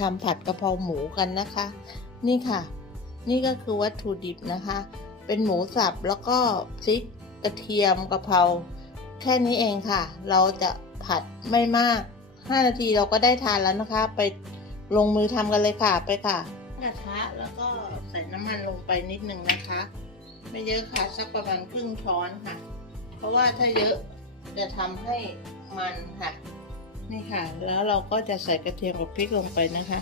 ทำผัดกะเพราหมูกันนะคะ นี่ค่ะ นี่ก็คือวัตถุดิบนะคะ เป็นหมูสับแล้วก็พริกกระเทียมกะเพราแค่นี้เองค่ะ เราจะผัดไม่มาก 5 นาทีเราก็ได้ทานแล้วนะคะ ไปลงมือทำกันเลยค่ะไปค่ะกระทะแล้วก็ใส่น้ำมันลงไปนิดนึงนะคะ ไม่เยอะค่ะสักประมาณครึ่งช้อนค่ะ เพราะว่าถ้าเยอะจะทำให้มันค่ะ นี่ค่ะ แล้วเราก็จะใส่กระเทียมกับพริกลงไปนะคะ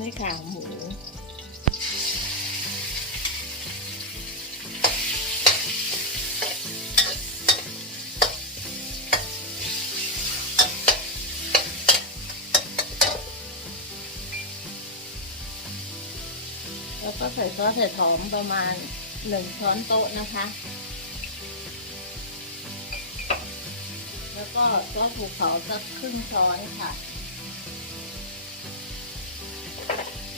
นี่ค่ะหมู แล้วก็ใส่ซอสเห็ดหอมประมาณหนึ่งช้อนโต๊ะนะคะ แล้วก็ซอสภูเขาสักครึ่งช้อนค่ะ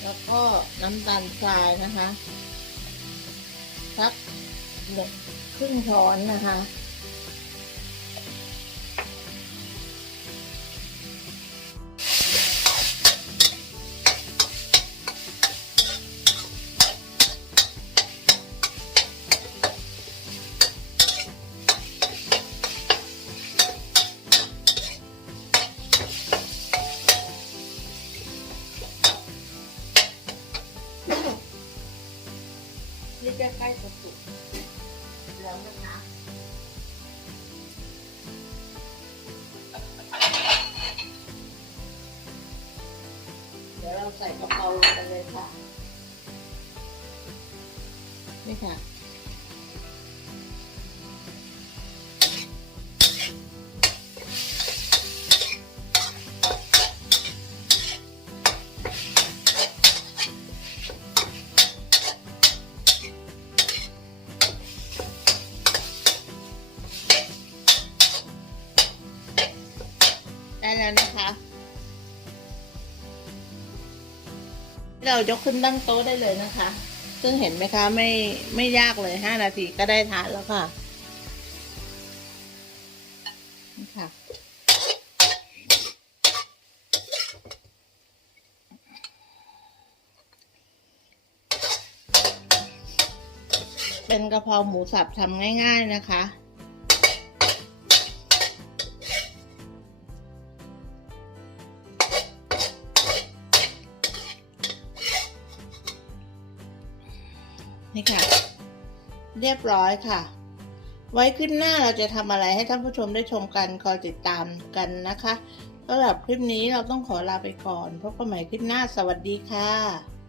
แล้วก็น้ำตาลทรายนะคะ สักหนึ่งครึ่งช้อนนะคะ ที่ใกล้จะสุกแล้วนะคะเดี๋ยวเราใส่กระเพราลงไปเลยค่ะ นี่ค่ะ แล้วนะคะ เรายกขึ้นตั้งโต๊ะได้เลยนะคะ ซึ่งเห็นไหมคะไม่ไม่ยากเลยห้านาทีก็ได้ทานแล้วค่ะนี่ค่ะเป็นกะเพราหมูสับทำง่าย ๆ นะคะ นี่ค่ะ เรียบร้อยค่ะ ไว้ขึ้นหน้าเราจะทำอะไรให้ท่านผู้ชมได้ชมกันคอยติดตามกันนะคะสำหรับคลิปนี้เราต้องขอลาไปก่อนพบกันใหม่คลิปหน้าสวัสดีค่ะ